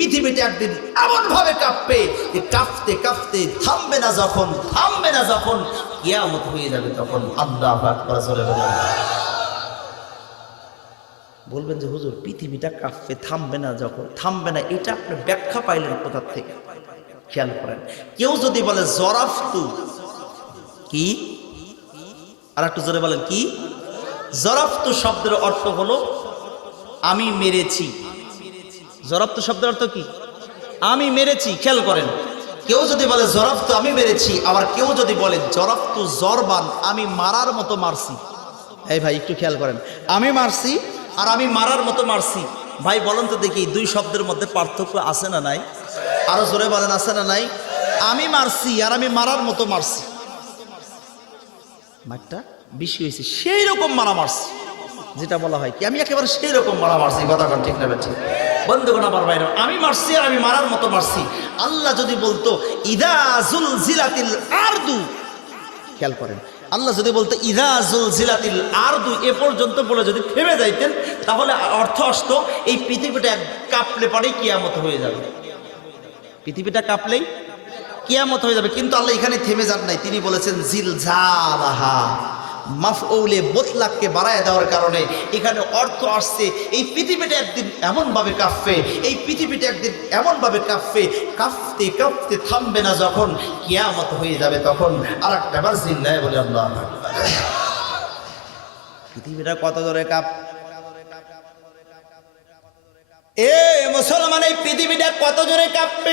পৃথিবীটা একদিন এমন ভাবে কাঁপবে যে কাঁপতে কাঁপতে থামবে না যখন, থামবে না যখন, কিয়ামত হয়ে যাবে তখন। আল্লাহ আকবার চলে বলেন। বলবেন যে, হুজুর, পৃথিবীটা কাঁপবে থামবে না যখন, থামবে না, এটা আপনি ব্যাখ্যা পাইলেন কোথার থেকে? খেয়াল করেন। কেউ যদি বলে, জরাফতু, কি? আর একটু জোরে বলেন, কি? জরাফতু শব্দের অর্থ হলো, আমি মেরেছি। জরাফতু শব্দের অর্থ কি? আমি মেরেছি, খেয়াল করেন। কেউ যদি বলে জরাফতু আমি মেরেছি, আবার কেউ যদি বলে জরাফতু জরবান, আমি মারার মতো মারছি। এই ভাই, একটু খেয়াল করেন। আমি মারছি আর আমি মারার মতো মারছি। ভাই, বলেন তো দেখি দুই শব্দের মধ্যে পার্থক্য আছে না নাই? আরও জোরে বলেন, আছে না নাই? আমি মারছি আর আমি মারার মতো মারছি। মারটা বেশি হয়েছে সেই রকম মারা মারছি। যেটা বলা হয় কি, আমি একেবারে সেই রকম মারা মারছি, কথা ঠিক না ঠিক। বন্ধুগণ, আমার বাইরে আমি মারছি আর আমি মারার মতো মারছি। আল্লাহ যদি বলতো, ইদা জুল জিলাতিল আরদু, খেয়াল করেন, আল্লাহ যদি বলতো, ইদা জুল জিলাতিল আরদু, এ পর্যন্ত বলে যদি থেমে যাইতেন, তাহলে অর্থ আসতো, এই পৃথিবীটা এক কাঁপলে পরেই কিয়ামত হয়ে যাবে। পৃথিবীটা কাঁপলেই কিয়ামত হয়ে যাবে, কিন্তু আল্লাহ এখানে থেমে যান নাই। তিনি বলেছেন জিল ঝালাহা মাফউলে বোতলাককে বাড়ায় দেওয়ার কারণে এখানে অর্থ আসছে। এই পৃথিবীটা একদিন এমনভাবে কাঁপবে, এই পৃথিবীটা একদিন এমনভাবে কাঁপবে, কাঁপতে কাঁপতে থামবে না যখন কিয়ামত হয়ে যাবে তখন। আর একটা বার জিল্লায় বলে, আল্লাহ পৃথিবীটা কত জোরে কাঁপ। এ মুসলমান, এই পৃথিবীটা কত জোরে কাঁপবে?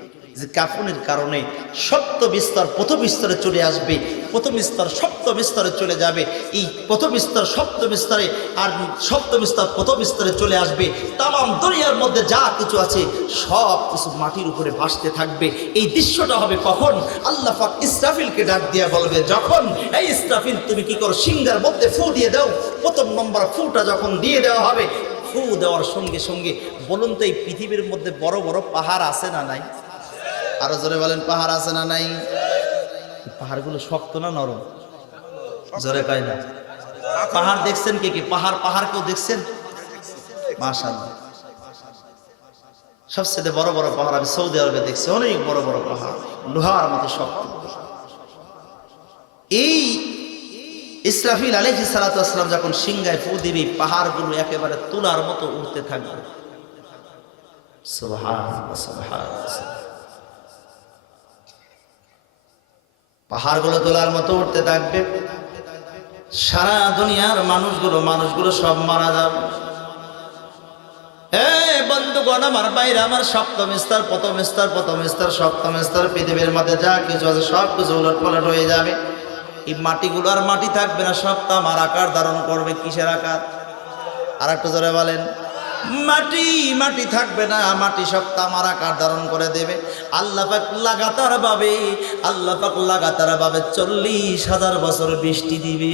যে কাঁপনের কারণে সপ্ত বিস্তর, প্রথম স্তরে চলে আসবে, প্রথম স্তর সপ্তম স্তরে চলে যাবে, এই প্রথম স্তর সপ্তম স্তরে আর সপ্তম স্তর প্রথম স্তরে চলে আসবে। তাম দুনিয়ার মধ্যে যা কিছু আছে, সব কিছু মাটির উপরে ভাসতে থাকবে। এই দৃশ্যটা হবে কখন? আল্লাহ পাক ইসরাফিলকে ডাক দিয়ে বলবে, যখন এই ইসরাফিল, তুমি কি করো? সিংহার মধ্যে ফু দিয়ে দাও। প্রথম নম্বর ফুটা যখন দিয়ে দেওয়া হবে, ফু দেওয়ার সঙ্গে সঙ্গে বলুন তো, এই পৃথিবীর মধ্যে বড় বড় পাহাড় আছে না নাই? আরও জোরে বলেন পাহাড় আছে না নাই? পাহাড়গুলো শক্ত না নরম? জোরে কয় না। পাহাড় দেখছেন কে কি? পাহাড় পাহাড় কেউ দেখছেন? সবচেয়ে বড় বড় পাহাড় আমি সৌদি আরবে দেখছি অনেক বড় বড় পাহাড় লোহার মতো শক্ত। এই ইসরাফিল আলহি সালাতাম যখন সিংহায় ফু দিবে পাহাড়গুলো একেবারে তুলার মতো উঠতে থাকবে। সুবহানাল্লাহ, সুবহানাল্লাহ। পাহাড়গুলো তোলার মতো উঠতে থাকবে। সারা দুনিয়ার মানুষগুলো মানুষগুলো সব মারা যাবে। বাইরে আমার সপ্তম স্তর, প্রথম স্তর প্রথম স্তর, সপ্তম স্তর, পৃথিবীর মধ্যে যা কিছু আছে সব কিছু হয়ে যাবে। এই মাটিগুলো আর মাটি থাকবে না আকার ধারণ করবে কিসের আকার? আর একটু জোরে বলেন। মাটি মাটি থাকবে না, মাটি সব তামার আকার ধারণ করে দেবে। আল্লাহ পাক লাগাতার ভাবে আল্লাহ পাক লাগাতার ভাবে চল্লিশ হাজার বছর বৃষ্টি দিবে।